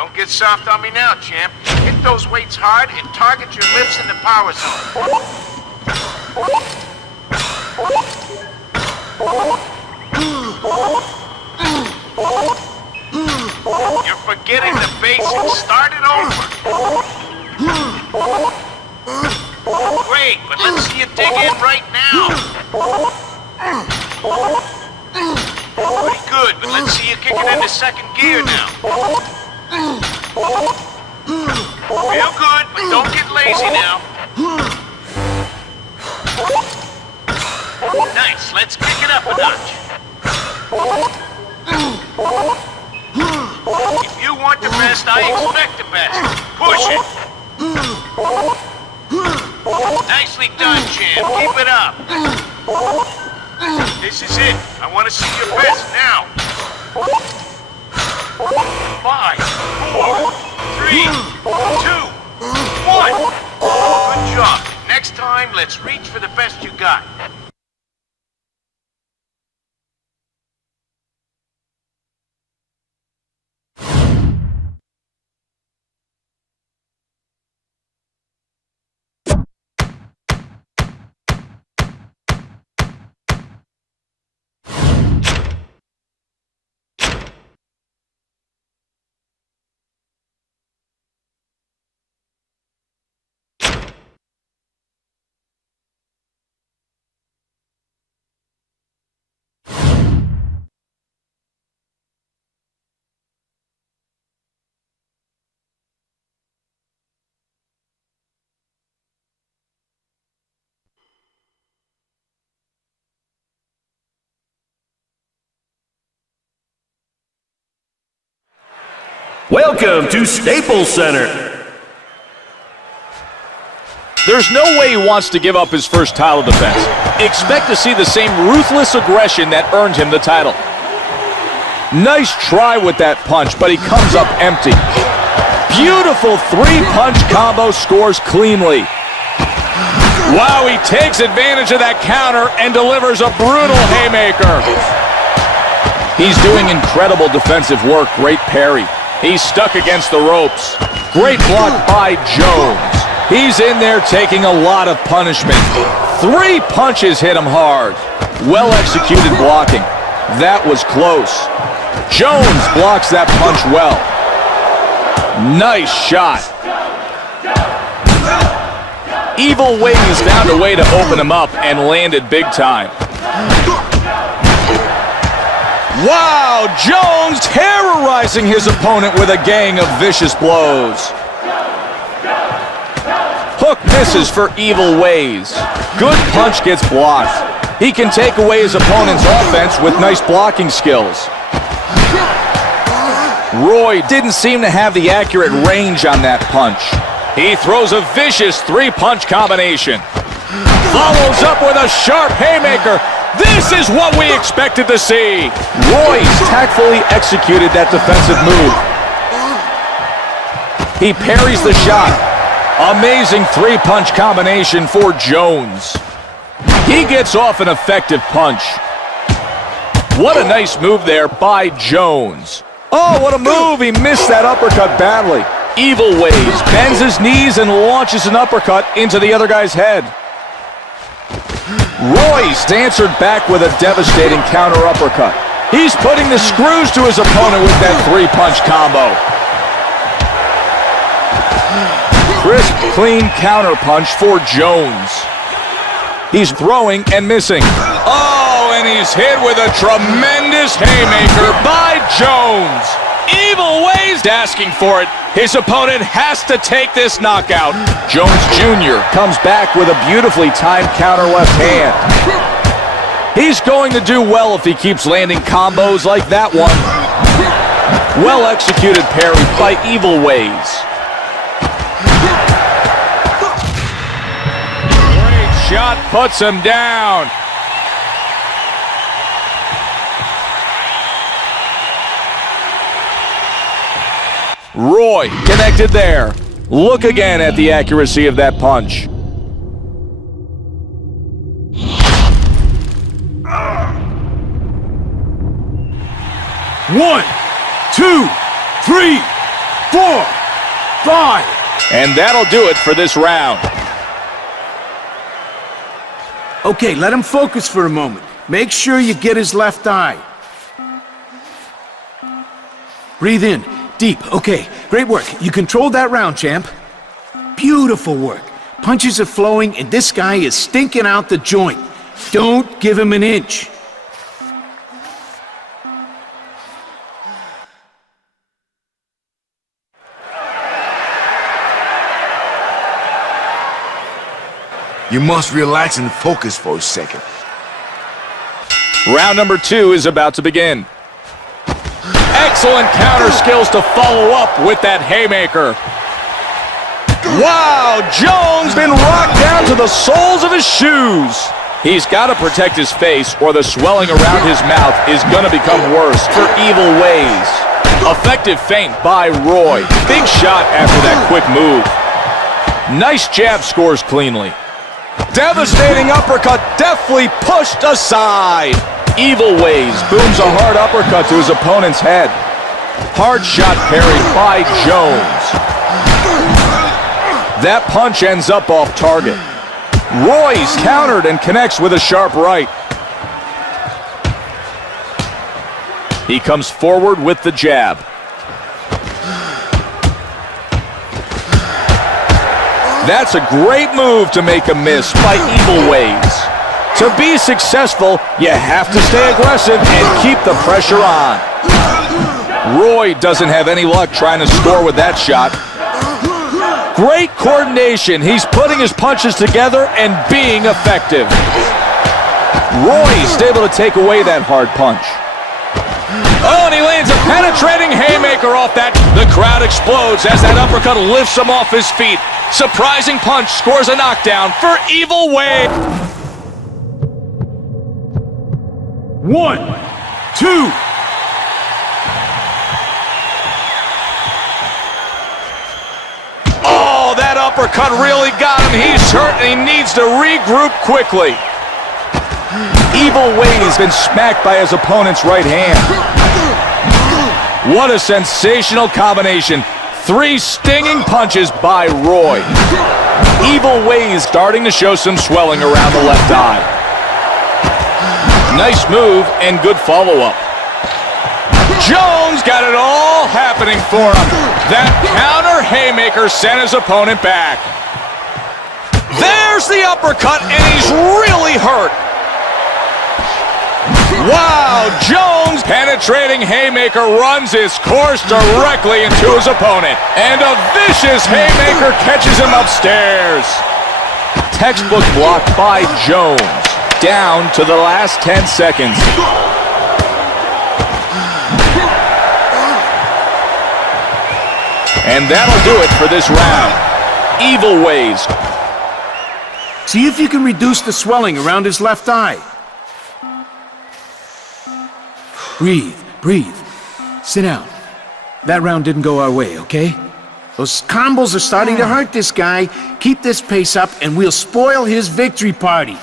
Don't get soft on me now, champ. Hit those weights hard and target your lips in the power zone. You're forgetting the basics. Start it over. Great, but let's see you dig in right now. Pretty good, but let's see you kick it into second gear now. Real good, but don't get lazy now. Nice, let's kick it up a notch. If you want the best, I expect the best. Push it. Nicely done, champ. Keep it up. This is it. I want to see your best now. 5, 4, 3, 2, 1. Good job. Next time, let's reach for the best you got. Welcome to Staples Center. There's no way he wants to give up his first title defense. Expect to see the same ruthless aggression that earned him the title. Nice try with that punch, but he comes up empty. Beautiful three-punch combo, scores cleanly. Wow, he takes advantage of that counter and delivers a brutal haymaker. He's doing incredible defensive work. Great parry. He's stuck against the ropes. Great block by Jones. He's in there taking a lot of punishment. 3 punches hit him hard. Well-executed blocking. That was close. Jones blocks that punch well. Nice shot. Evil Ways found a way to open him up and landed big time. Wow, Jones terrorizing his opponent with a gang of vicious blows. Hook misses for Evil Ways. Good punch gets blocked. He can take away his opponent's offense with nice blocking skills. Roy didn't seem to have the accurate range on that punch. He throws a vicious 3-punch combination. Follows up with a sharp haymaker. This is what we expected to see. Royce tactfully executed that defensive move. He parries the shot. Amazing 3-punch combination for Jones. He gets off an effective punch. What a nice move there by Jones. Oh, what a move. He missed that uppercut badly. Evil Ways bends his knees and launches an uppercut into the other guy's head. Royce answered back with a devastating counter uppercut. He's putting the screws to his opponent with that 3-punch combo. Crisp, clean counter punch for Jones. He's throwing and missing. Oh, and he's hit with a tremendous haymaker by Jones. Evil Ways asking for it. His opponent has to take this knockout. Jones Jr. comes back with a beautifully timed counter left hand. He's going to do well if he keeps landing combos like that one. Well-executed parry by Evil Ways. Great shot, puts him down. Roy connected there. Look again at the accuracy of that punch. One, two, three, 4, 5. And that'll do it for this round. Okay, let him focus for a moment. Make sure you get his left eye. Breathe in, deep. Okay, great work. You controlled that round, champ. Beautiful work. Punches are flowing, and this guy is stinking out the joint. Don't give him an inch. You must relax and focus for a second. Round number 2 is about to begin. Excellent counter skills to follow up with that haymaker. Wow, Jones been rocked down to the soles of his shoes. He's got to protect his face or the swelling around his mouth is going to become worse for Evil Ways. Effective feint by Roy. Big shot after that quick move. Nice jab, scores cleanly. Devastating uppercut, deftly pushed aside. Evil Ways booms a hard uppercut to his opponent's head. Hard shot parried by Jones. That punch ends up off target. Roy's countered and connects with a sharp right. He comes forward with the jab. That's a great move to make a miss by Evil Ways. To be successful, you have to stay aggressive and keep the pressure on. Roy doesn't have any luck trying to score with that shot. Great coordination. He's putting his punches together and being effective. Roy's able to take away that hard punch. Oh, and he lands a penetrating haymaker off that. The crowd explodes as that uppercut lifts him off his feet. Surprising punch scores a knockdown for Evil Ways. 1, 2. Oh, that uppercut really got him. He's hurt and he needs to regroup quickly. Evil Ways has been smacked by his opponent's right hand. What a sensational combination. 3 stinging punches by Roy. Evil Ways starting to show some swelling around the left eye. Nice move and good follow-up. Jones got it all happening for him. That counter haymaker sent his opponent back. There's the uppercut, and he's really hurt. Wow, Jones' penetrating haymaker runs his course directly into his opponent. And a vicious haymaker catches him upstairs. Textbook block by Jones. Down to the last 10 seconds. And that'll do it for this round. Evil Ways. See if you can reduce the swelling around his left eye. Breathe, breathe. Sit down. That round didn't go our way, okay? Those combos are starting to hurt this guy. Keep this pace up and we'll spoil his victory party.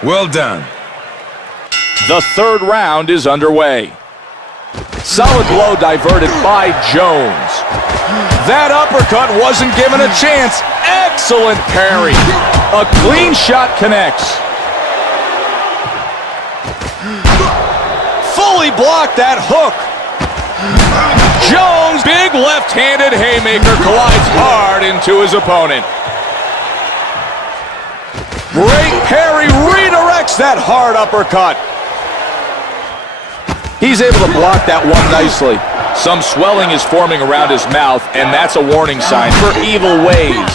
Well done. The third round is underway. Solid blow diverted by Jones. That uppercut wasn't given a chance. Excellent parry. A clean shot connects. Fully blocked that hook. Jones' big left-handed haymaker collides hard into his opponent. Great parry redirects that hard uppercut. He's able to block that one nicely. Some swelling is forming around his mouth, and that's a warning sign for Evil Ways.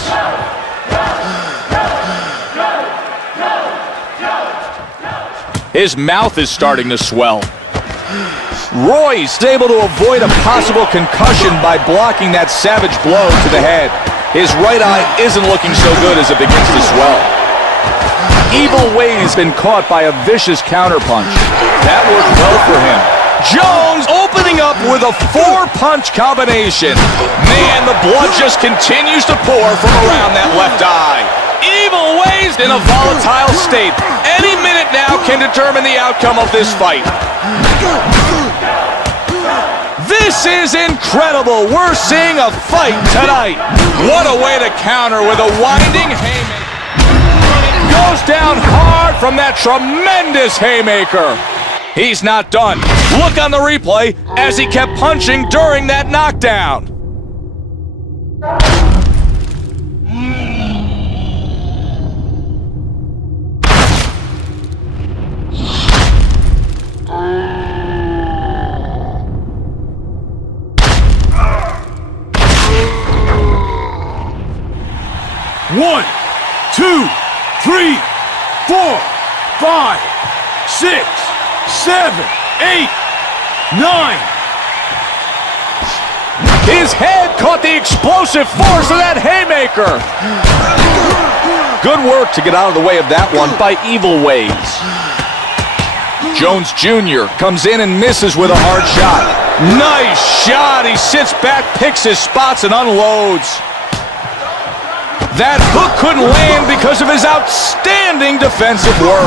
His mouth is starting to swell. Roy's able to avoid a possible concussion by blocking that savage blow to the head. His right eye isn't looking so good as it begins to swell. Evil Ways been caught by a vicious counterpunch. That worked well for him. Jones opening up with a 4-punch combination. Man, the blood just continues to pour from around that left eye. Evil Evil Ways in a volatile state. Any minute now can determine the outcome of this fight. This is incredible. We're seeing a fight tonight. What a way to counter with a winding haymaker. Goes down hard from that tremendous haymaker. He's not done. Look on the replay as he kept punching during that knockdown. One, two, 3, 4, 5, 6, 7, 8, 9. His head caught the explosive force of that haymaker. Good work to get out of the way of that one by Evil Ways. Jones Jr. comes in and misses with a hard shot. Nice shot. He sits back, picks his spots, and unloads. That hook couldn't land because of his outstanding defensive work.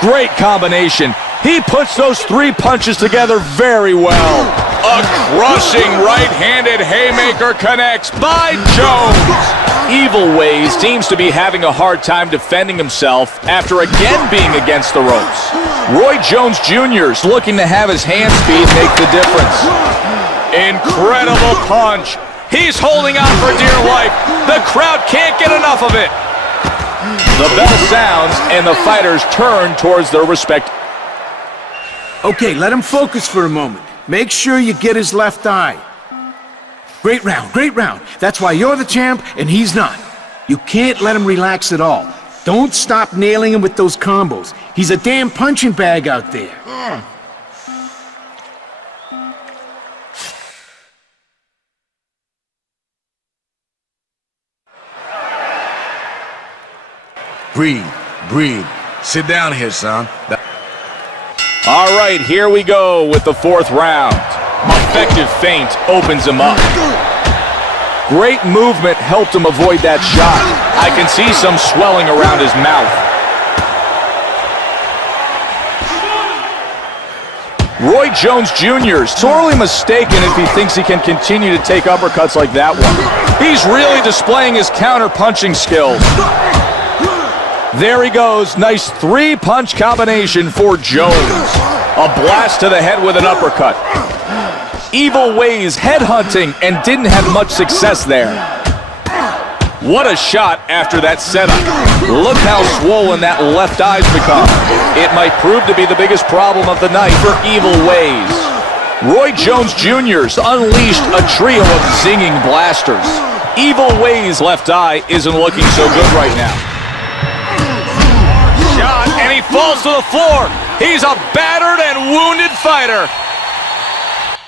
Great combination. He puts those 3 punches together very well. A crushing right-handed haymaker connects by Jones. Evil Ways seems to be having a hard time defending himself after again being against the ropes. Roy Jones Jr. is looking to have his hand speed make the difference. Incredible punch. He's holding on for dear life. The crowd can't get enough of it. The bell sounds, and the fighters turn towards their respective. Okay, let him focus for a moment. Make sure you get his left eye. Great round, great round. That's why you're the champ and he's not. You can't let him relax at all. Don't stop nailing him with those combos. He's a damn punching bag out there. Breathe, breathe. Sit down here, son. All right, here we go with the 4th round. Effective feint opens him up. Great movement helped him avoid that shot. I can see some swelling around his mouth. Roy Jones Jr. sorely mistaken if he thinks he can continue to take uppercuts like that one. He's really displaying his counter-punching skills. There he goes. Nice 3-punch combination for Jones. A blast to the head with an uppercut. Evil Ways headhunting and didn't have much success there. What a shot after that setup. Look how swollen that left eye's become. It might prove to be the biggest problem of the night for Evil Ways. Roy Jones Jr.'s unleashed a trio of zinging blasters. Evil Ways' left eye isn't looking so good right now. And he falls to the floor. He's a battered and wounded fighter.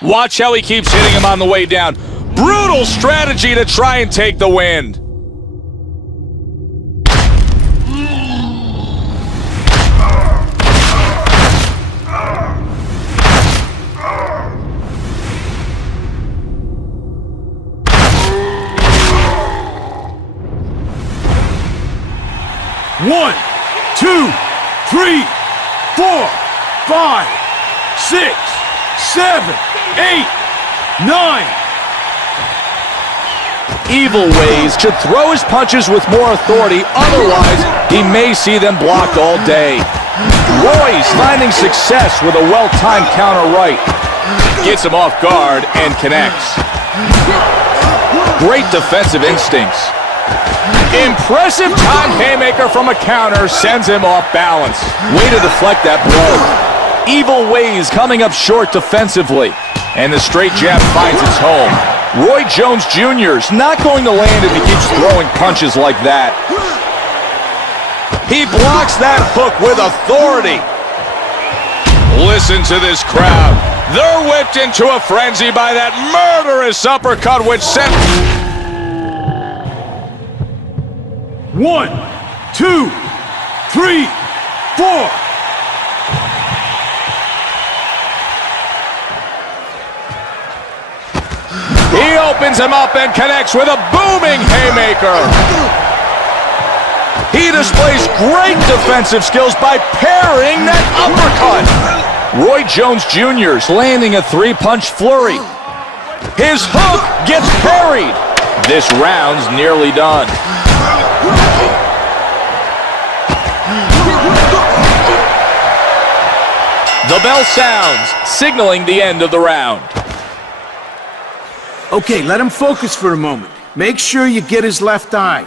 Watch how he keeps hitting him on the way down. Brutal strategy to try and take the win. One, 2, 3, 4, 5, 6, 7, 8, 9. Evil Ways should throw his punches with more authority, otherwise he may see them blocked all day. Roy's finding success with a well-timed counter right. Gets him off guard and connects. Great defensive instincts. Impressive time haymaker from a counter sends him off balance. Way to deflect that blow. Evil Ways coming up short defensively, and the straight jab finds its home. Roy Jones Jr.'s not going to land if he keeps throwing punches like that. He blocks that hook with authority. Listen to this crowd. They're whipped into a frenzy by that murderous uppercut which sent... 1, 2, 3, 4. He opens him up and connects with a booming haymaker. He displays great defensive skills by parrying that uppercut. Roy Jones Jr.'s landing a three-punch flurry. His hook gets parried. This round's nearly done. The bell sounds, signaling the end of the round. Okay, let him focus for a moment. Make sure you get his left eye.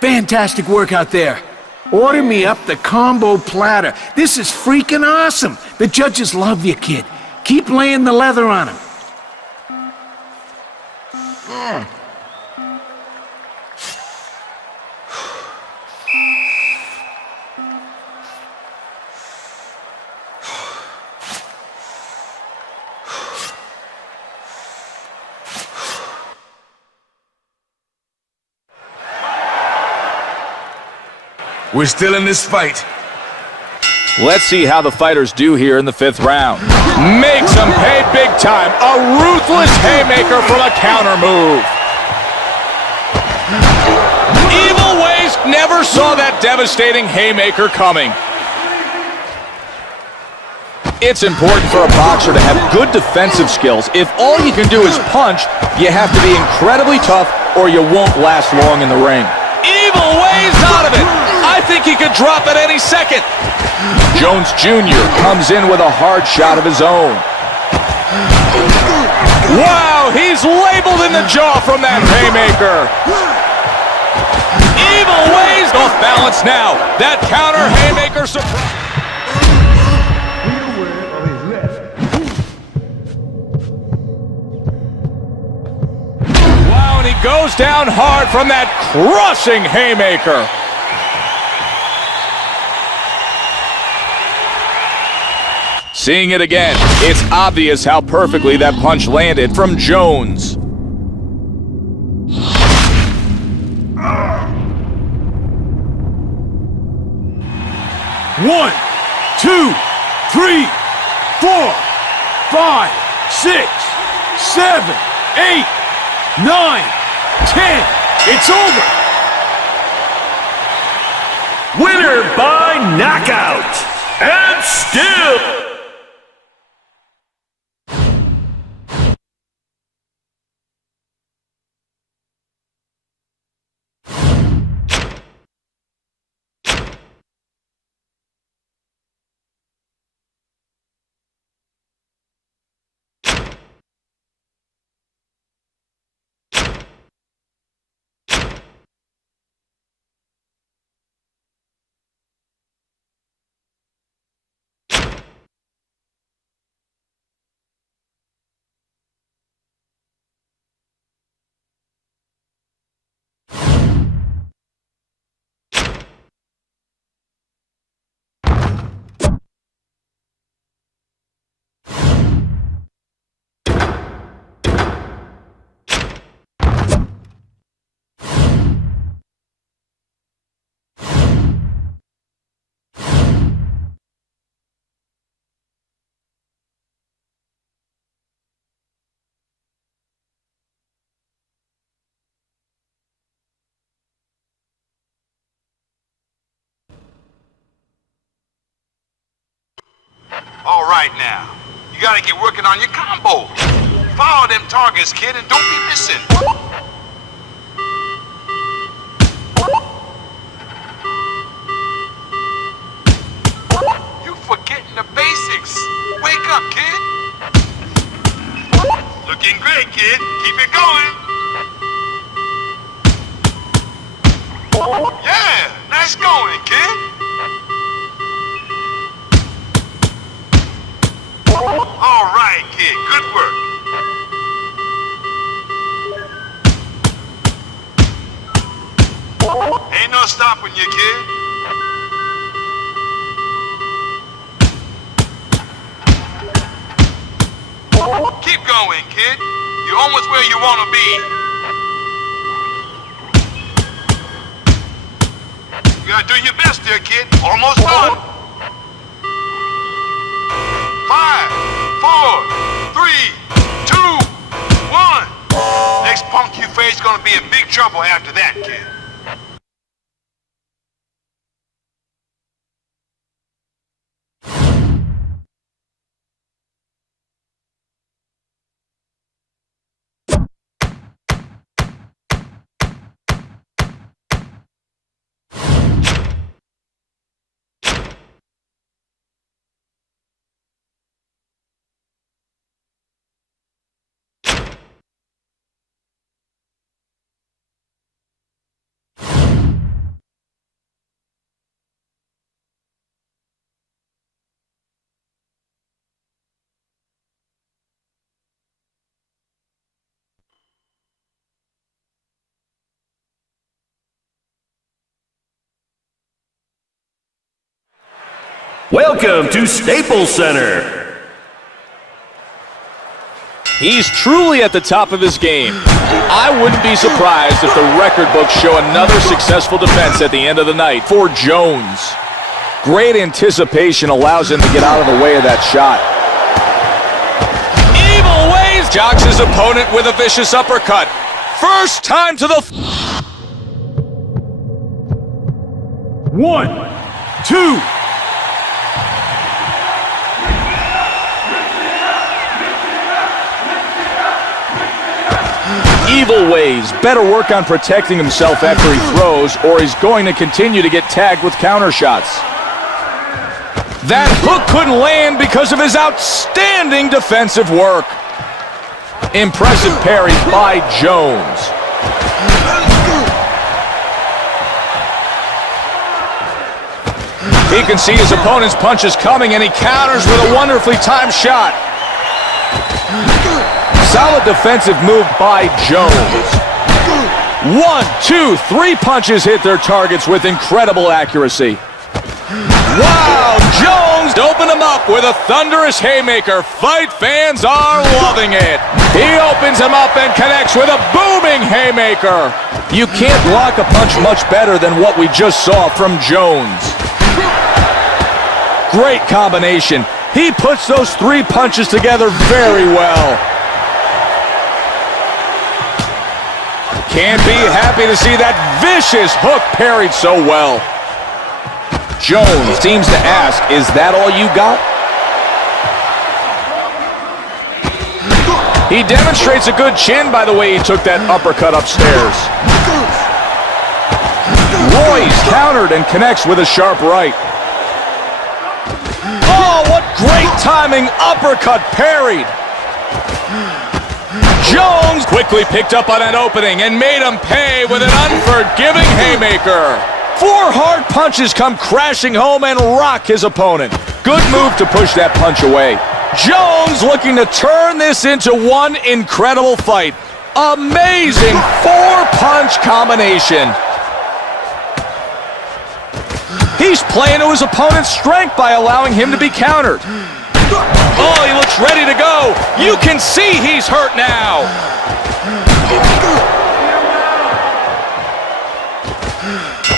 Fantastic work out there. Order me up the combo platter. This is freaking awesome. The judges love you, kid. Keep laying the leather on him. We're still in this fight. Let's see how the fighters do here in the 5th round. Makes him pay big time. A ruthless haymaker from a counter move. Evil Ways never saw that devastating haymaker coming. It's important for a boxer to have good defensive skills. If all you can do is punch, you have to be incredibly tough or you won't last long in the ring. Evil Ways out of it. I think he could drop at any second. Jones Jr. comes in with a hard shot of his own. Wow, he's labeled in the jaw from that haymaker. Evil Ways off balance now. That counter haymaker surprise. Wow, and he goes down hard from that crushing haymaker. Seeing it again, it's obvious how perfectly that punch landed from Jones. 1, 2, 3, 4, 5, 6, 7, 8, 9, 10. It's over. Winner by knockout. And still. All right now, you gotta get working on your combos. Follow them targets, kid, and don't be missing. You forgetting the basics. Wake up, kid. Looking great, kid. Keep it going. Yeah, nice going, kid. All right, kid. Good work. Ain't no stopping you, kid. Keep going, kid. You're almost where you want to be. You gotta do your best there, kid. Almost done. 5, 4, 3, 2, 1. Next punk you face gonna be in big trouble after that, kid. Welcome to Staples Center. He's truly at the top of his game. I wouldn't be surprised if the record books show another successful defense at the end of the night for Jones. Great anticipation allows him to get out of the way of that shot. Evil Ways jocks his opponent with a vicious uppercut. First time to the... 1, 2. Evil Ways better work on protecting himself after he throws, or he's going to continue to get tagged with counter shots. That hook couldn't land because of his outstanding defensive work. Impressive parry by Jones. He can see his opponent's punches coming, and he counters with a wonderfully timed shot. Solid defensive move by Jones. 1, 2, 3 punches hit their targets with incredible accuracy. Wow, Jones opened him up with a thunderous haymaker. Fight fans are loving it. He opens him up and connects with a booming haymaker. You can't block a punch much better than what we just saw from Jones. Great combination. He puts those 3 punches together very well. Can't be happy to see that vicious hook parried so well. Jones seems to ask, is that all you got? He demonstrates a good chin by the way he took that uppercut upstairs. Roy's countered and connects with a sharp right. Oh, what great timing! Uppercut parried. Jones quickly picked up on that opening and made him pay with an unforgiving haymaker. 4 hard punches come crashing home and rock his opponent. Good move to push that punch away. Jones looking to turn this into one incredible fight. Amazing 4-punch combination. He's playing to his opponent's strength by allowing him to be countered. Oh, he looks ready to go. You can see he's hurt now.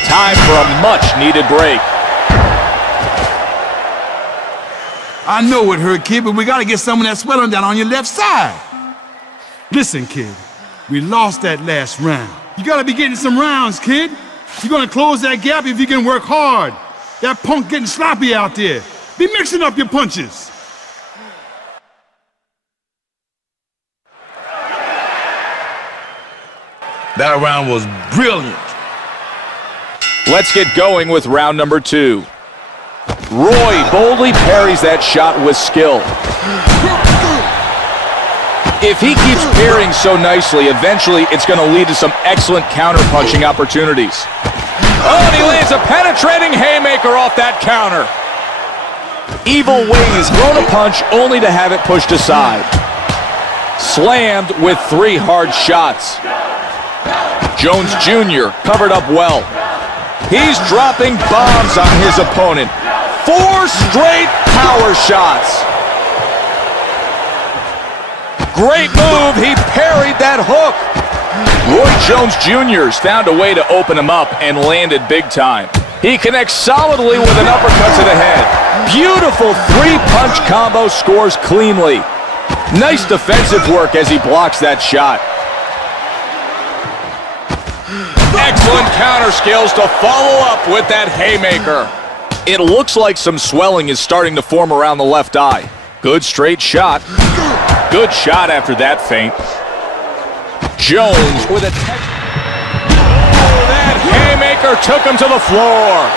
Time for a much-needed break. I know it hurt, kid, but we gotta get some of that sweat on down on your left side. Listen, kid, we lost that last round. You gotta be getting some rounds, kid. You're gonna close that gap if you can work hard. That punk getting sloppy out there. Be mixing up your punches. That round was brilliant. Let's get going with round number 2. Roy boldly parries that shot with skill. If he keeps parrying so nicely, eventually it's going to lead to some excellent counter-punching opportunities. Oh, and he lands a penetrating haymaker off that counter. Evil Ways thrown a punch only to have it pushed aside. Slammed with 3 hard shots. Jones Jr. covered up well. He's dropping bombs on his opponent. 4 straight power shots. Great move. He parried that hook. Roy Jones Jr.'s found a way to open him up and landed big time. He connects solidly with an uppercut to the head. Beautiful 3-punch combo, scores cleanly. Nice defensive work as he blocks that shot. Excellent counter skills to follow up with that haymaker. It looks like some swelling is starting to form around the left eye. Good straight shot. Good shot after that feint. Jones with a... Oh, that haymaker took him to the floor.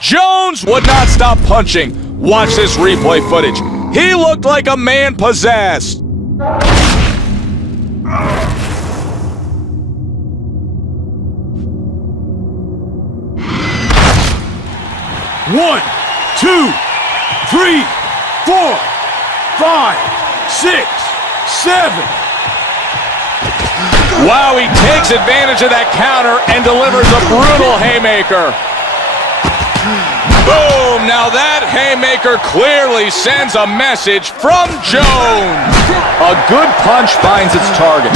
Jones would not stop punching. Watch this replay footage. He looked like a man possessed. 1, 2, 3, 4, 5, 6, 7. Wow, he takes advantage of that counter and delivers a brutal haymaker. Boom! Now that haymaker clearly sends a message from Jones. A good punch finds its target.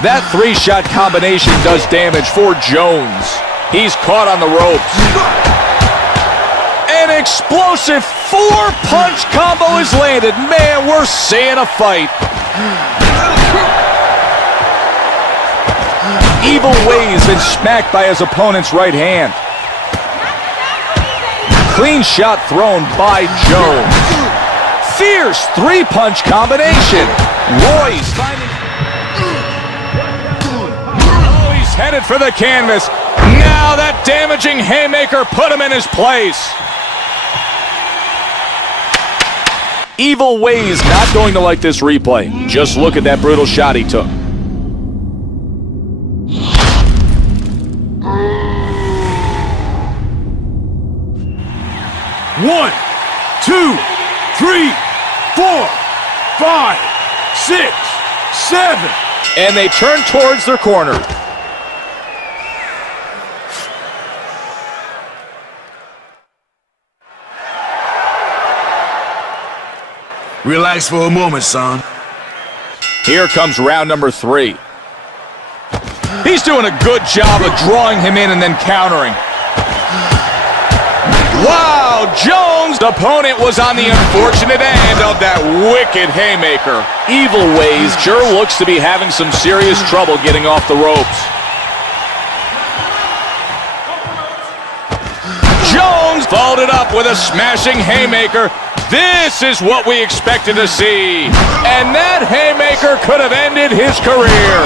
That three-shot combination does damage for Jones. He's caught on the ropes. An explosive four-punch combo is landed. Man, we're seeing a fight. Evil Ways been smacked by his opponent's right hand. Clean shot thrown by Jones. Fierce three-punch combination. Roy's finding... Oh, he's headed for the canvas. Now that damaging haymaker put him in his place. Evil Ways not going to like this replay. Just look at that brutal shot he took. One, two, 3, 4, 5, 6, 7. And they turn towards their corner. Relax for a moment, son. Here comes round number 3. He's doing a good job of drawing him in and then countering. Wow, Jones' opponent was on the unfortunate end of that wicked haymaker. Evil Ways sure looks to be having some serious trouble getting off the ropes. Jones followed it up with a smashing haymaker. This is what we expected to see. And that haymaker could have ended his career.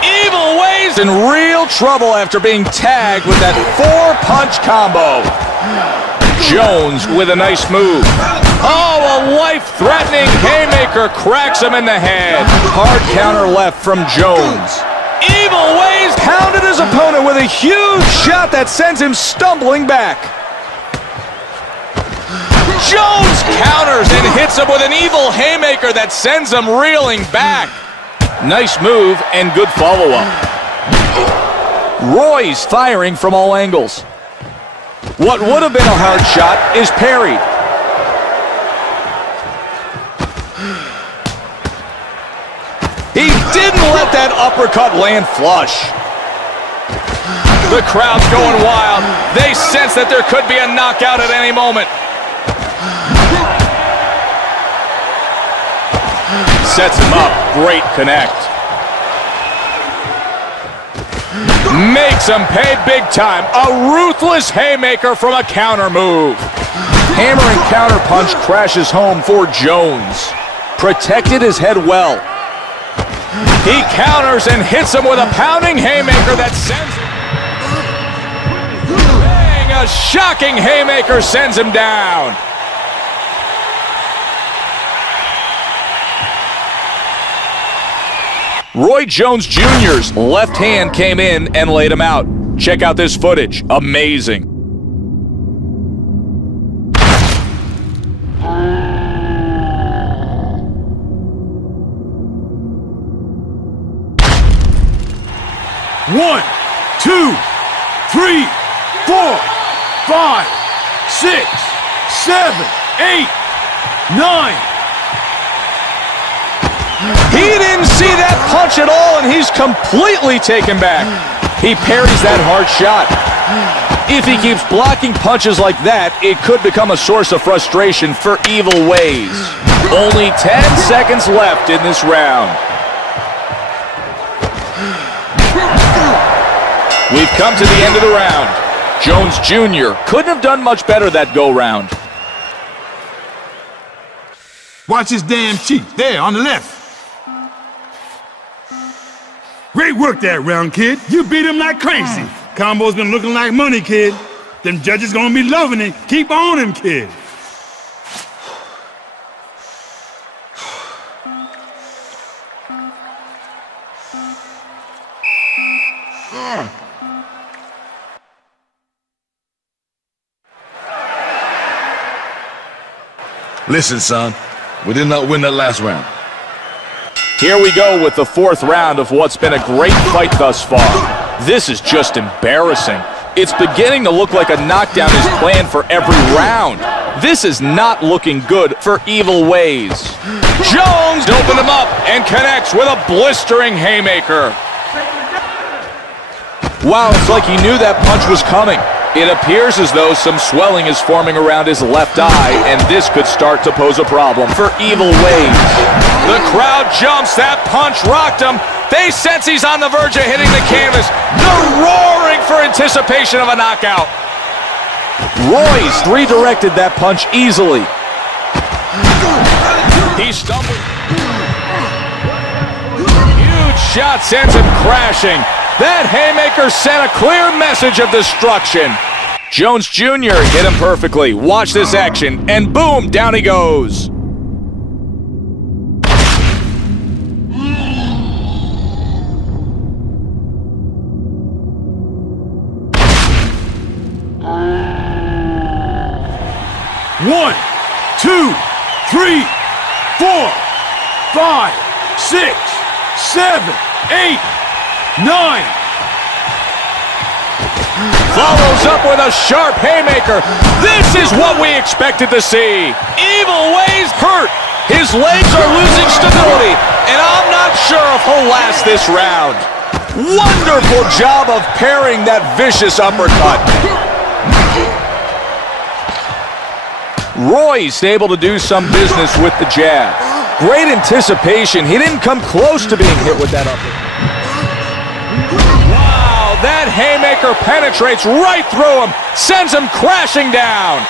Evil Ways in real trouble after being tagged with that four-punch combo. Jones with a nice move. Oh, a life-threatening haymaker cracks him in the head. Hard counter left from Jones. Evil Ways pounded his opponent with a huge shot that sends him stumbling back. Jones counters and hits him with an evil haymaker that sends him reeling back. Nice move and good follow-up. Roy's firing from all angles. What would have been a hard shot is parried. He didn't let that uppercut land flush. The crowd's going wild. They sense that there could be a knockout at any moment. Sets him up. Great connect. Makes him pay big time. A ruthless haymaker from a counter move. Hammer and counter punch crashes home for Jones. Protected his head well. He counters and hits him with a pounding haymaker that sends him. Bang! A shocking haymaker sends him down. Roy Jones Jr.'s left hand came in and laid him out. Check out this footage. Amazing. One, 2, 3, 4, 5, 6, 7, 8, 9. He didn't see that punch at all, and he's completely taken back. He parries that hard shot. If he keeps blocking punches like that, it could become a source of frustration for Evil Ways. Only 10 seconds left in this round. We've come to the end of the round. Jones Jr. couldn't have done much better that go-round. Watch his damn cheek. There, on the left. Great work that round, kid. You beat him like crazy. Combo's been looking like money, kid. Them judges gonna be loving it. Keep on him, kid. Listen, son, we did not win that last round. Here we go with the fourth round of what's been a great fight thus far. This is just embarrassing. It's beginning to look like a knockdown is planned for every round. This is not looking good for Evil Ways. Jones opened him up and connects with a blistering haymaker. Wow, it's like he knew that punch was coming. It appears as though some swelling is forming around his left eye, and this could start to pose a problem for Evil Ways. The crowd jumps. That punch rocked him. They sense he's on the verge of hitting the canvas. They're roaring for anticipation of a knockout. Royce redirected that punch easily. He stumbled. Huge shot sends him crashing. That haymaker sent a clear message of destruction. Jones Jr. hit him perfectly. Watch this action, and boom, down he goes. One, two, three, 4, 5, 6, 7, 8, 9. Follows up with a sharp haymaker. This is what we expected to see. Evil Ways hurt. His legs are losing stability, and I'm not sure if he'll last this round. Wonderful job of parrying that vicious uppercut. Royce able to do some business with the jab. Great anticipation. He didn't come close to being hit with that uppercut. Wow, that haymaker penetrates right through him, sends him crashing down.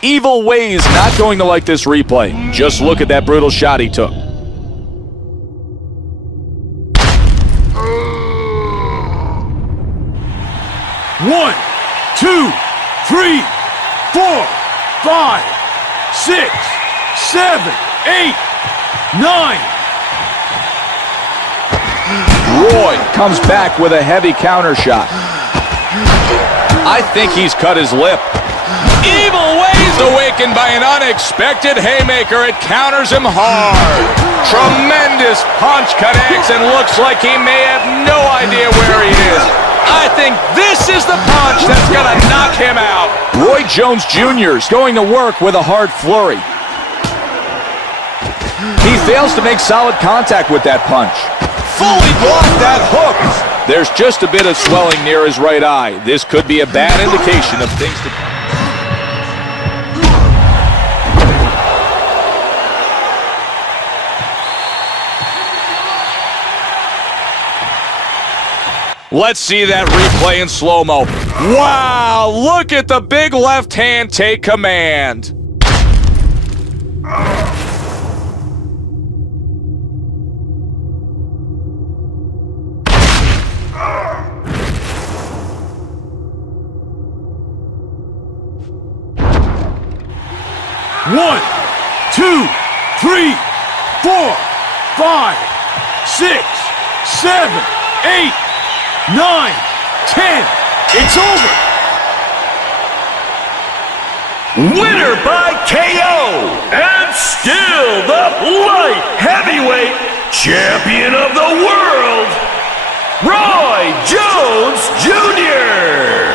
Evil Ways not going to like this replay. Just look at that brutal shot he took. One, two, three, 4, 5, 6, 7, 8, 9. Roy comes back with a heavy counter shot. I think he's cut his lip. Evil Ways awakened by an unexpected haymaker. It counters him hard. Tremendous punch connects and looks like he may have no idea where he is. I think this is the punch that's going to knock him out. Roy Jones Jr. is going to work with a hard flurry. He fails to make solid contact with that punch. Fully blocked that hook. There's just a bit of swelling near his right eye. This could be a bad indication of things to come. Let's see that replay in slow-mo. Wow, look at the big left hand take command. One, two, 3, 4, 5, 6, 7, 8, 9, 10. It's over. Winner by KO, and still the light heavyweight champion of the world, Roy Jones Jr.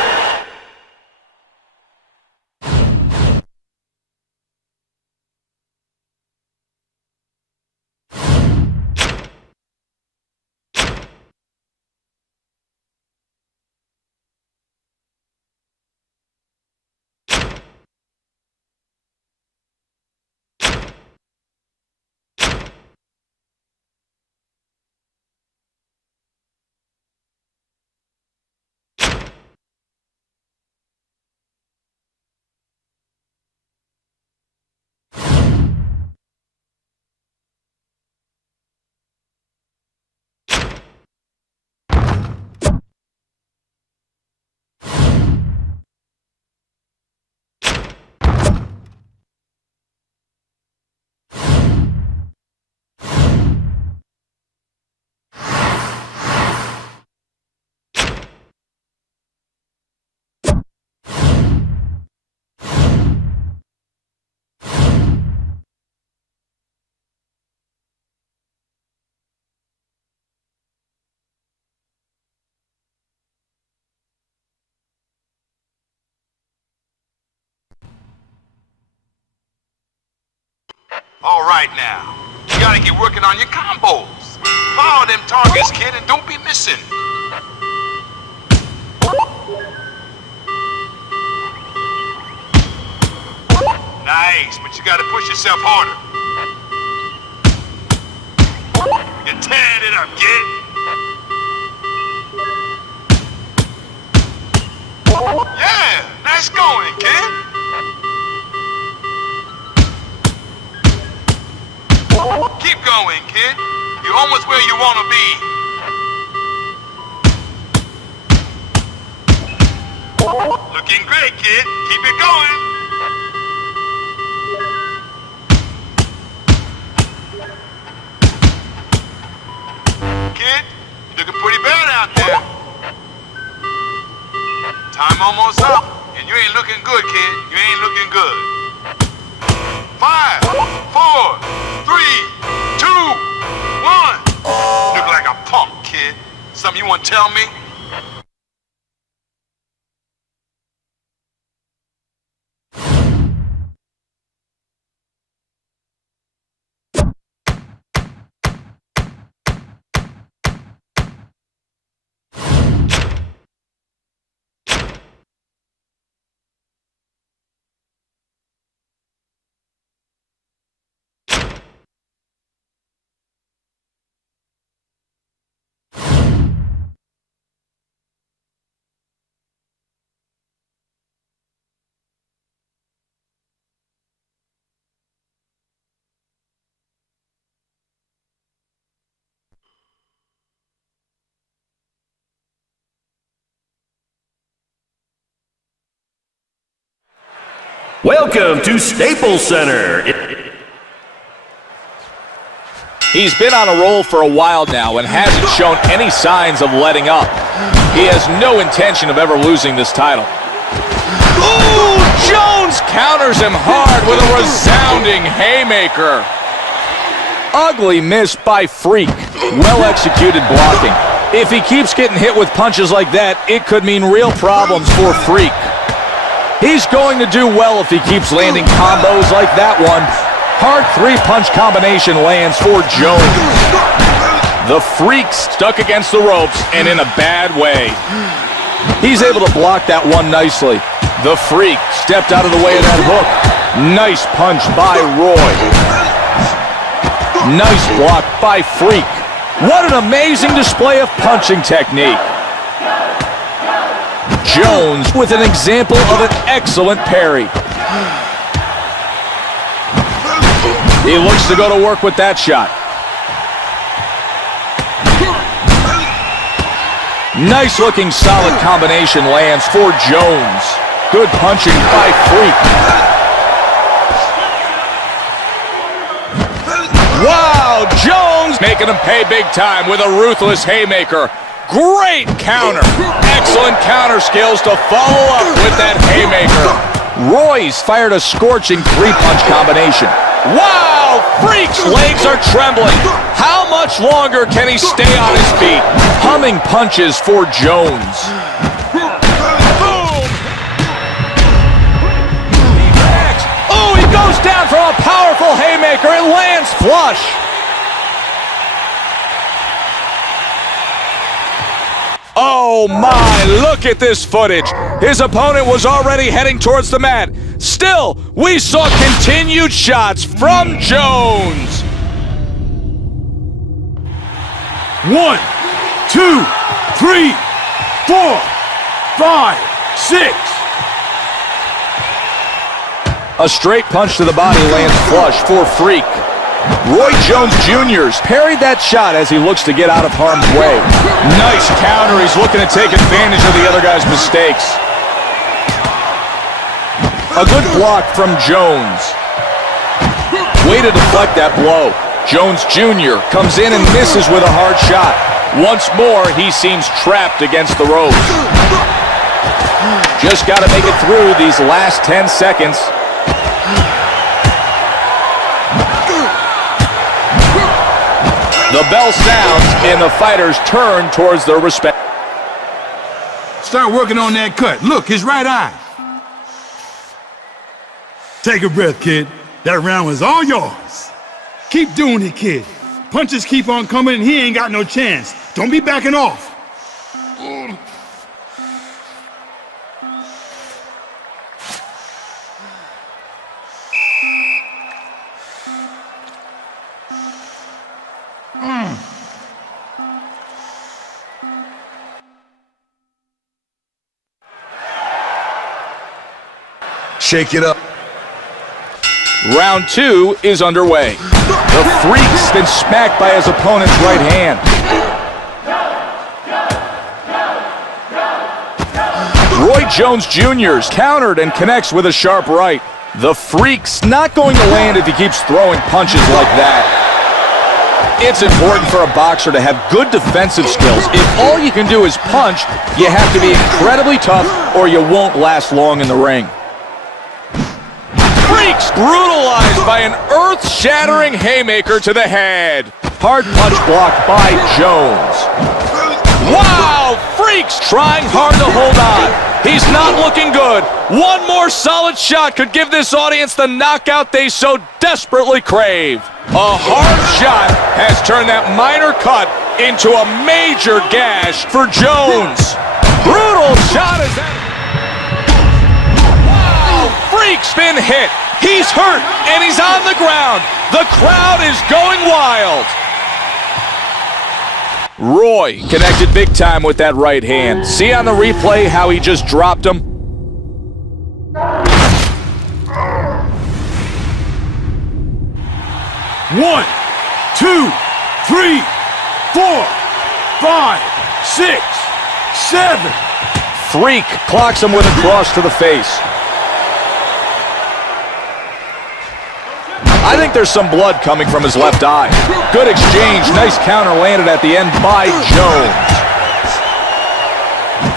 All right now. You gotta get working on your combos. Follow them targets, kid, and don't be missing. Nice, but you gotta push yourself harder. You're tearing it up, kid. Yeah, nice going, kid. Keep going, kid. You're almost where you want to be. Looking great, kid. Keep it going. Kid, you're looking pretty bad out there. Time almost up, and you ain't looking good, kid. You ain't looking good. 5, 4, 3, 2, 1. Look like a punk, kid. Something you want to tell me? Welcome to Staples Center. He's been on a roll for a while now and hasn't shown any signs of letting up. He has no intention of ever losing this title. Ooh, Jones counters him hard with a resounding haymaker. Ugly miss by Freak. Well-executed blocking. If he keeps getting hit with punches like that, it could mean real problems for Freak. He's going to do well if he keeps landing combos like that one. Hard three-punch combination lands for Jones. The Freak stuck against the ropes and in a bad way. He's able to block that one nicely. The Freak stepped out of the way of that hook. Nice punch by Roy. Nice block by Freak. What an amazing display of punching technique. Jones with an example of an excellent parry. He looks to go to work with that shot. Nice looking solid combination lands for Jones. Good punching by Freak. Wow, Jones making him pay big time with a ruthless haymaker. Great counter. Excellent counter skills to follow up with that haymaker. Roy's fired a scorching three-punch combination. Wow! Freak's legs are trembling. How much longer can he stay on his feet? Humming punches for Jones. Boom! Oh, he goes down from a powerful haymaker and lands flush. Oh my, look at this footage. His opponent was already heading towards the mat. Still, we saw continued shots from Jones. 1, 2, 3, 4, 5, 6. A straight punch to the body lands flush for Freak. Roy Jones Jr. parried that shot as he looks to get out of harm's way. Nice counter. He's looking to take advantage of the other guy's mistakes. A good block from Jones. Way to deflect that blow. Jones Jr. comes in and misses with a hard shot. Once more, he seems trapped against the ropes. Just got to make it through these last 10 seconds. The bell sounds, and the fighters turn towards their respect. Start working on that cut. Look, his right eye. Take a breath, kid. That round was all yours. Keep doing it, kid. Punches keep on coming and he ain't got no chance. Don't be backing off. Shake it up. Round 2 is underway. The Freak's been smacked by his opponent's right hand. Roy Jones Jr.'s countered and connects with a sharp right. The Freak's not going to land if he keeps throwing punches like that. It's important for a boxer to have good defensive skills. If all you can do is punch, you have to be incredibly tough or you won't last long in the ring. Freak's brutalized by an earth-shattering haymaker to the head. Hard punch blocked by Jones. Wow! Freak's trying hard to hold on. He's not looking good. One more solid shot could give this audience the knockout they so desperately crave. A hard shot has turned that minor cut into a major gash for Jones. Brutal shot is that. Wow! Freak's been hit. He's hurt, and he's on the ground. The crowd is going wild. Roy connected big time with that right hand. See on the replay how he just dropped him? One, two, three, 4, 5, 6, 7. Freak clocks him with a cross to the face. I think there's some blood coming from his left eye. Good exchange. Nice counter landed at the end by Jones.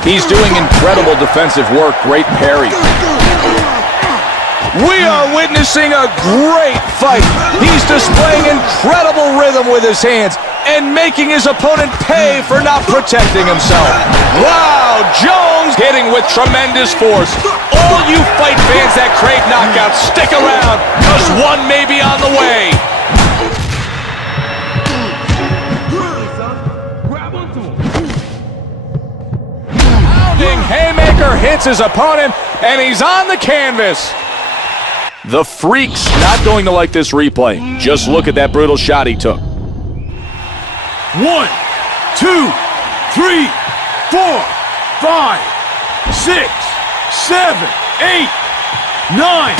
He's doing incredible defensive work. Great parry. We are witnessing a great fight. He's displaying incredible rhythm with his hands and making his opponent pay for not protecting himself. Wow, Jones hitting with tremendous force. All you fight fans that crave knockouts, stick around, because one may be on the way. Pounding haymaker hits his opponent, and he's on the canvas. The Freak's not going to like this replay. Just look at that brutal shot he took. 1, 2, 3, 4, 5, 6, 7, 8, 9.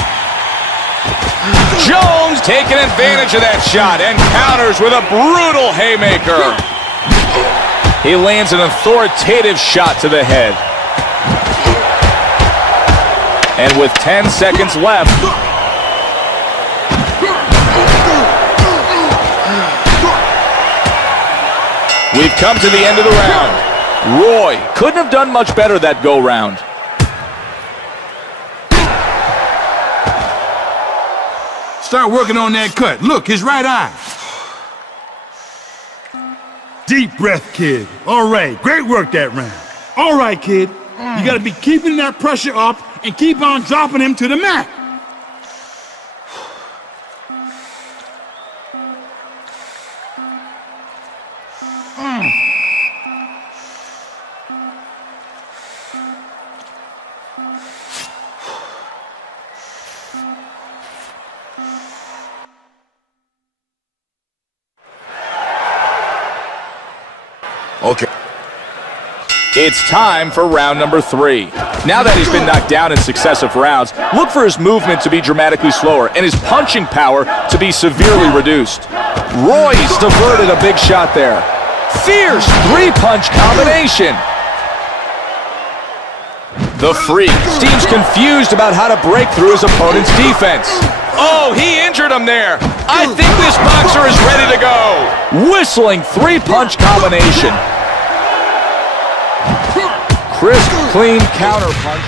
Jones taking advantage of that shot and counters with a brutal haymaker. He lands an authoritative shot to the head. And with 10 seconds left, we've come to the end of the round. Roy couldn't have done much better that go-round. Start working on that cut. Look, his right eye. Deep breath, kid. All right, great work that round. All right, kid. You gotta be keeping that pressure up and keep on dropping him to the mat. Okay. it's time for round number 3. Now that he's been knocked down in successive rounds, look for his movement to be dramatically slower and his punching power to be severely reduced. Roy's diverted a big shot there. Fierce 3-punch combination. The Freak seems confused about how to break through his opponent's defense. Oh, he injured him there. I think this boxer is ready to go. Whistling 3-punch combination. Crisp, clean counter punch.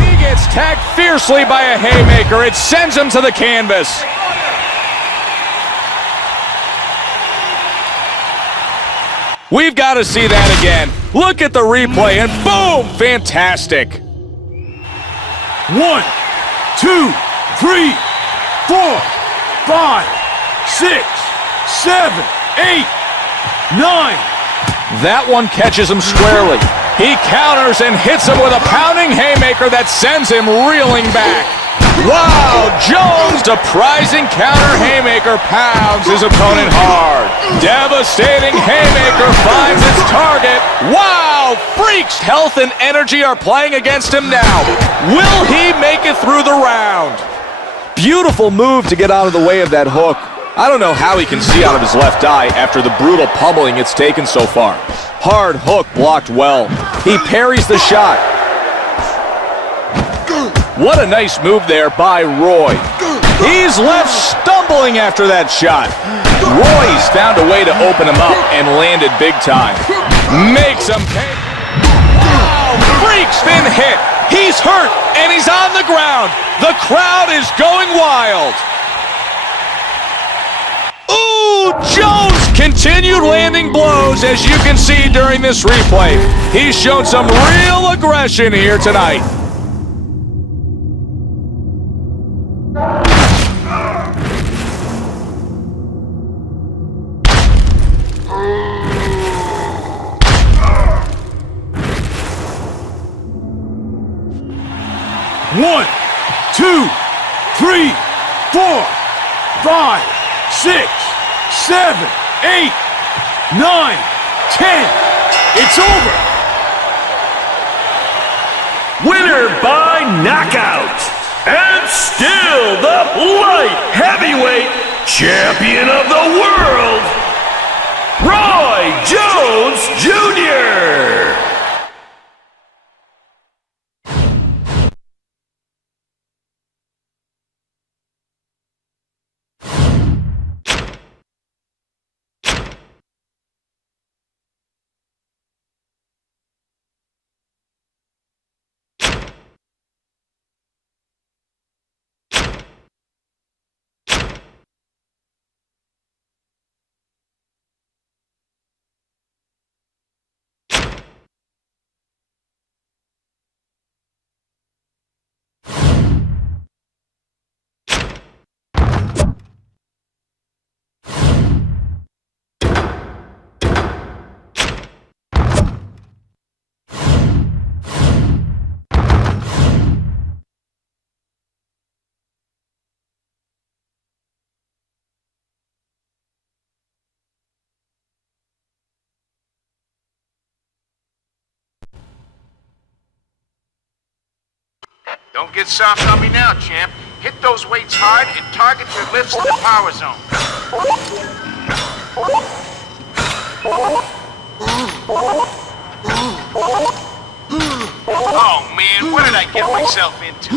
He gets tagged fiercely by a haymaker. It sends him to the canvas. We've got to see that again. Look at the replay and boom! Fantastic. 1, 2, 3, 4, 5, 6, 7, 8, 9. That one catches him squarely. He counters and hits him with a pounding haymaker that sends him reeling back. Wow, Jones' surprising counter haymaker pounds his opponent hard. Devastating haymaker finds its target. Wow, Freak's health and energy are playing against him now. Will he make it through the round? Beautiful move to get out of the way of that hook. I don't know how he can see out of his left eye after the brutal pummeling it's taken so far. Hard hook blocked well. He parries the shot. What a nice move there by Roy. He's left stumbling after that shot. Roy's found a way to open him up and landed big time. Makes him pay. Wow, Freak's been hit. He's hurt, and he's on the ground. The crowd is going wild. Ooh, Jones continued landing blows, as you can see during this replay. He's shown some real aggression here tonight. One, 2, 3, 4, 5, 6, 7, 8, 9, 10. It's over. Winner by knockout, and still the light heavyweight champion of the world, Roy Jones Jr. Don't get soft on me now, champ. Hit those weights hard and target your lifts in the power zone. Oh man, what did I get myself into?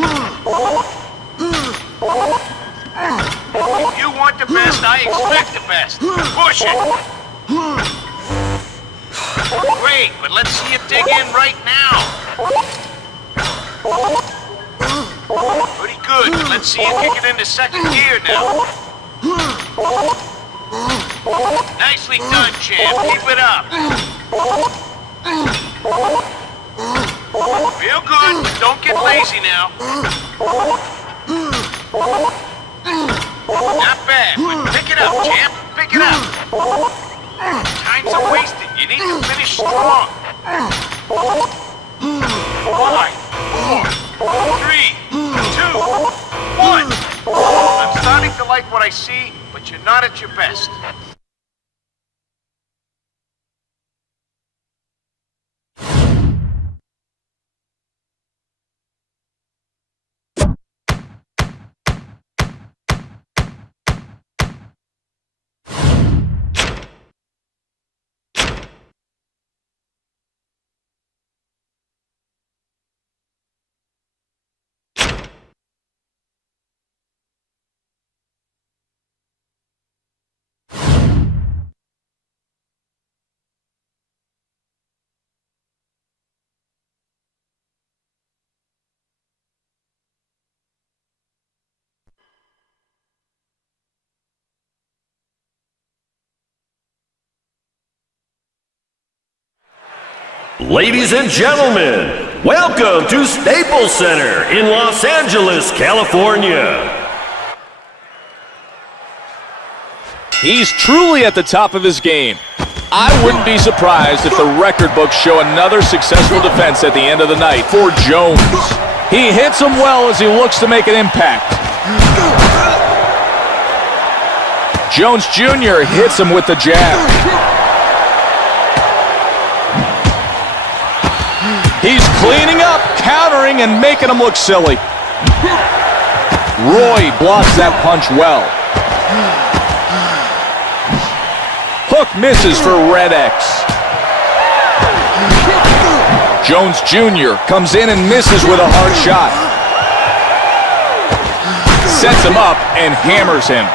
If you want the best, I expect the best. Push it! Great, but let's see you dig in right now. Pretty good, but let's see you kick it into second gear now. Nicely done, champ. Keep it up. Feel good, but don't get lazy now. Not bad, but pick it up, champ. Pick it up. Time's a wasted. You need to finish strong. 5, 4, 3, 2, 1. I'm starting to like what I see, but you're not at your best. Ladies and gentlemen, welcome to Staples Center in Los Angeles, California. He's truly at the top of his game. I wouldn't be surprised if the record books show another successful defense at the end of the night for Jones. He hits him well as he looks to make an impact. Jones Jr. hits him with the jab. He's cleaning up, countering, and making him look silly. Roy blocks that punch well. Hook misses for Red X. Jones Jr. comes in and misses with a hard shot. Sets him up and hammers him.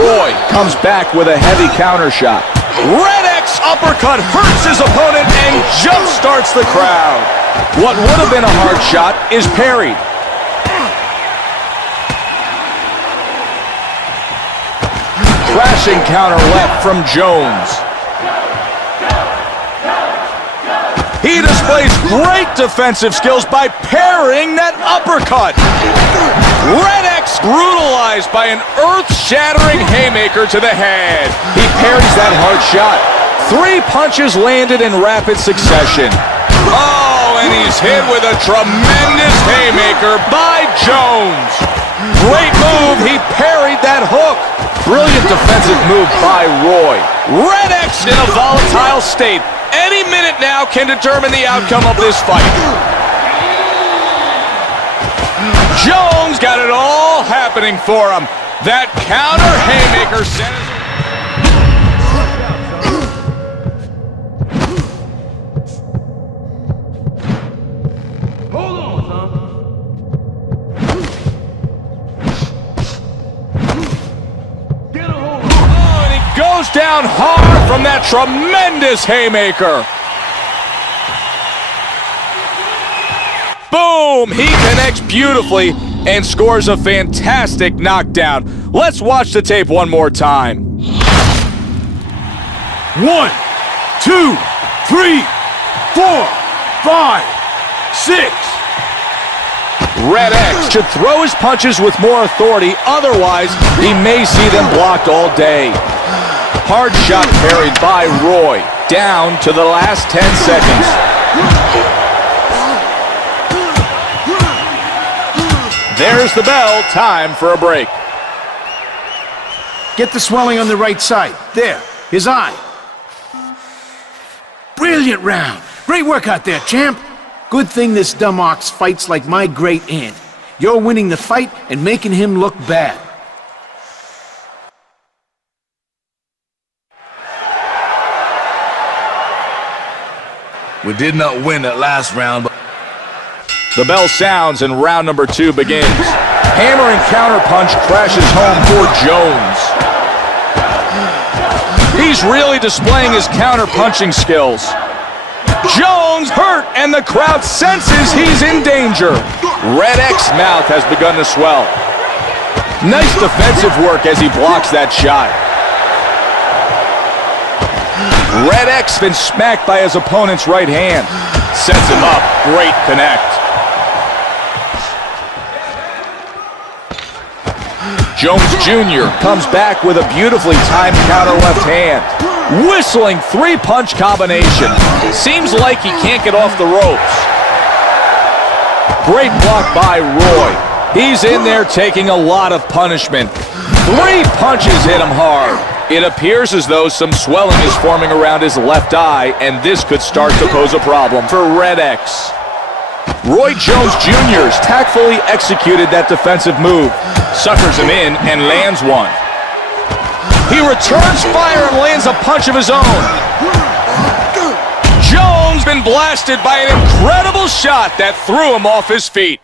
Roy comes back with a heavy counter shot. Red X uppercut hurts his opponent and jump-starts the crowd. What would have been a hard shot is parried. Crashing counter left from Jones. He displays great defensive skills by parrying that uppercut. Red X brutalized by an earth-shattering haymaker to the head. He parries that hard shot. 3 punches landed in rapid succession. Oh, and he's hit with a tremendous haymaker by Jones. Great move. He parried that hook. Brilliant defensive move by Roy. Red X in a volatile state. Any minute now can determine the outcome of this fight. Jones got it all happening for him. That counter haymaker sent his... Goes down hard from that tremendous haymaker. Boom! He connects beautifully and scores a fantastic knockdown. Let's watch the tape one more time. 1, 2, 3, 4, 5, 6. Red X should throw his punches with more authority, otherwise he may see them blocked all day. Hard shot parried by Roy, down to the last 10 seconds. There's the bell, time for a break. Get the swelling on the right side. There, his eye. Brilliant round. Great work out there, champ. Good thing this dumb ox fights like my great aunt. You're winning the fight and making him look bad. We did not win that last round, but The bell sounds and round number 2 begins. Hammer and counter punch crashes home for Jones. He's really displaying his counter punching skills. Jones hurt and the crowd senses he's in danger. Red X's mouth has begun to swell. Nice defensive work as he blocks that shot. Red X been smacked by his opponent's right hand. Sets him up. Great connect. Jones Jr. comes back with a beautifully timed counter left hand. Whistling 3-punch combination. Seems like he can't get off the ropes. Great block by Roy. He's in there taking a lot of punishment. 3 punches hit him hard. It appears as though some swelling is forming around his left eye, and this could start to pose a problem for Red X. Roy Jones Jr.'s tactfully executed that defensive move, suckers him in, and lands one. He returns fire and lands a punch of his own. Jones been blasted by an incredible shot that threw him off his feet.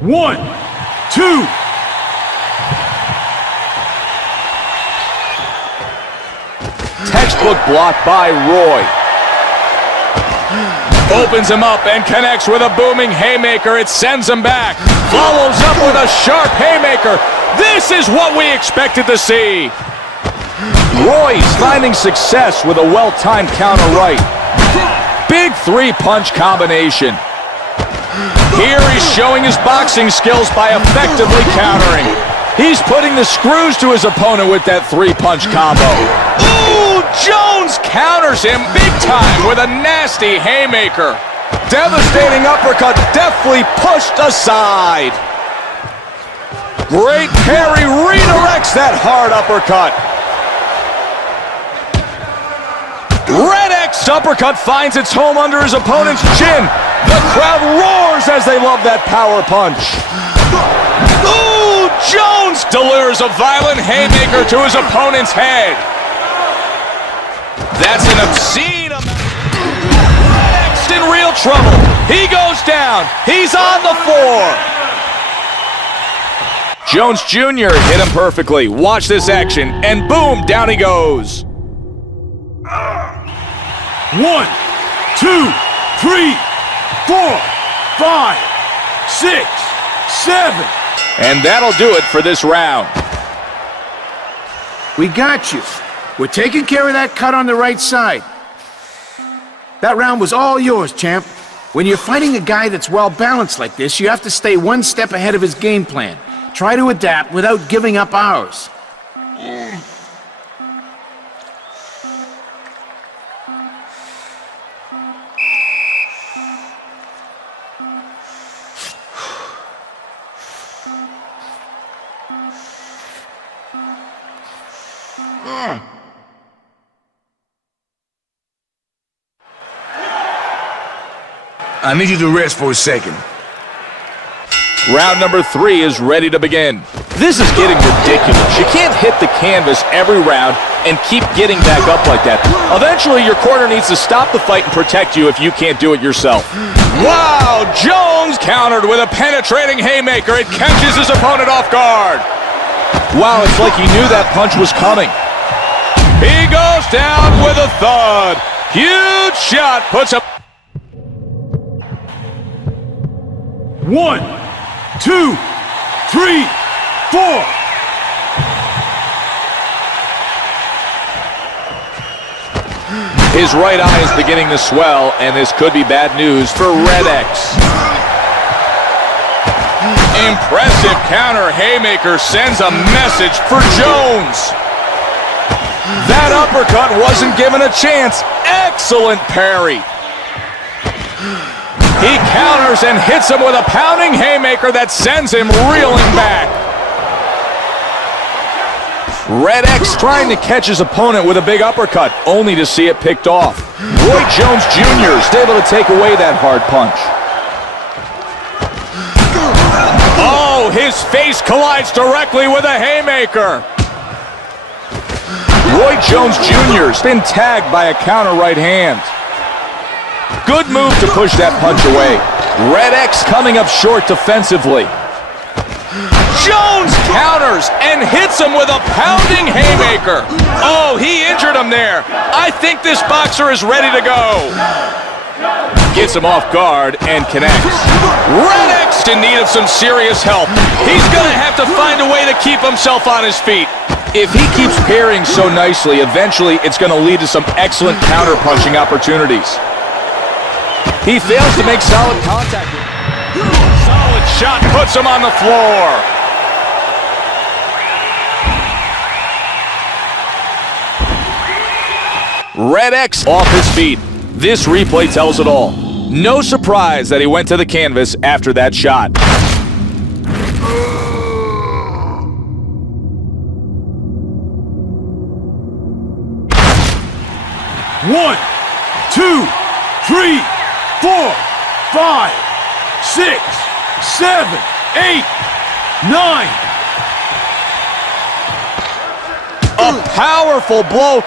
1, 2. Textbook block by Roy. Opens him up and connects with a booming haymaker. It sends him back. Follows up with a sharp haymaker. This is what we expected to see. Roy's finding success with a well-timed counter right. Big three-punch combination. Here he's showing his boxing skills by effectively countering. He's putting the screws to his opponent with that three-punch combo. Ooh, Jones counters him big time with a nasty haymaker. Devastating uppercut deftly pushed aside. Great parry redirects that hard uppercut. Red X uppercut finds its home under his opponent's chin. The crowd roars as they love that power punch. Ooh, Jones delivers a violent haymaker to his opponent's head. That's an obscene amount. Red X in real trouble. He goes down. He's on the floor. Jones Jr. hit him perfectly. Watch this action, and boom, down he goes. 1, 2, 3, 4, 5, 6, 7. And that'll do it for this round. We got you. We're taking care of that cut on the right side. That round was all yours, champ. When you're fighting a guy that's well-balanced like this, you have to stay one step ahead of his game plan. Try to adapt without giving up ours. I need you to rest for a second. Round number 3 is ready to begin. This is getting ridiculous. You can't hit the canvas every round and keep getting back up like that. Eventually, your corner needs to stop the fight and protect you if you can't do it yourself. Wow! Jones countered with a penetrating haymaker. It catches his opponent off guard. Wow, it's like he knew that punch was coming. He goes down with a thud. Huge shot puts up. 1, 2, 3, 4. His right eye is beginning to swell, and this could be bad news for Red X. Impressive counter haymaker sends a message for Jones. That uppercut wasn't given a chance. Excellent parry. He counters and hits him with a pounding haymaker that sends him reeling back. Red X trying to catch his opponent with a big uppercut, only to see it picked off. Roy Jones Jr. is able to take away that hard punch. Oh, his face collides directly with a haymaker. Roy Jones Jr. has been tagged by a counter right hand. Good move to push that punch away. Red X coming up short defensively. Jones counters and hits him with a pounding haymaker. Oh, he injured him there. I think this boxer is ready to go. Gets him off guard and connects. Red X in need of some serious help. He's going to have to find a way to keep himself on his feet. If he keeps parrying so nicely, eventually it's going to lead to some excellent counter-punching opportunities. He fails to make solid contact. Solid shot puts him on the floor. Red X off his feet. This replay tells it all. No surprise that he went to the canvas after that shot. One, 2, 3, 4, 5, 6, 7, 8, 9. A powerful blow.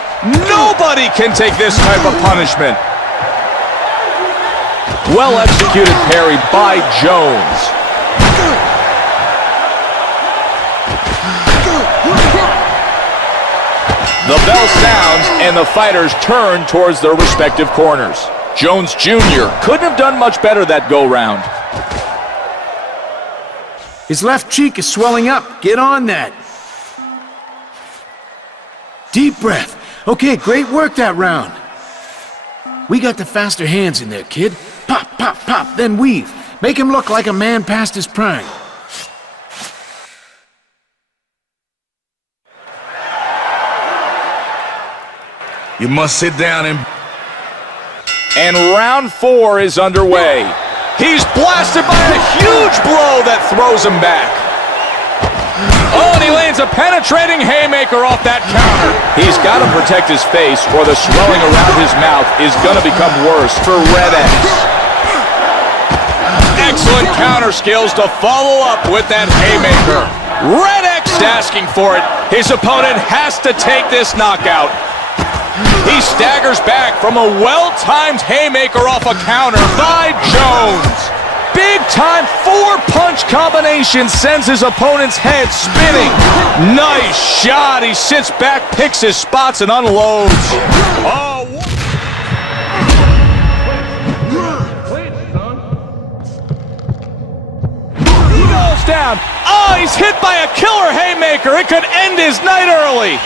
Nobody can take this type of punishment. Well-executed parry by Jones. The bell sounds, and the fighters turn towards their respective corners. Jones Jr. couldn't have done much better that go-round. His left cheek is swelling up. Get on that. Deep breath. Okay, great work that round. We got the faster hands in there, kid. Pop, pop, pop, then weave. Make him look like a man past his prime. You must sit down and... And round 4 is underway. He's blasted by a huge blow that throws him back. Oh, and he lands a penetrating haymaker off that counter. He's got to protect his face or the swelling around his mouth is going to become worse for Red X. Excellent counter skills to follow up with that haymaker. Red X asking for it. His opponent has to take this knockout. He staggers back from a well-timed haymaker off a counter by Jones. Big-time 4-punch combination sends his opponent's head spinning. Nice shot. He sits back, picks his spots, and unloads. Oh, he goes down. Oh, he's hit by a killer haymaker. It could end his night early.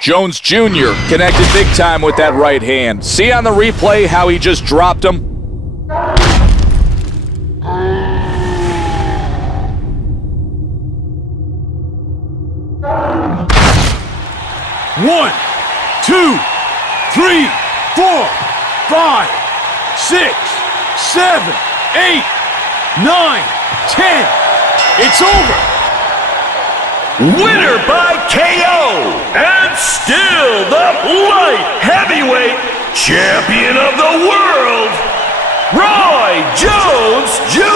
Jones Jr. connected big time with that right hand. See on the replay how he just dropped him? One, two, 3, 4, 5, 6, 7, 8, 9, 10. It's over. Winner by KO, and still the light heavyweight champion of the world, Roy Jones Jr.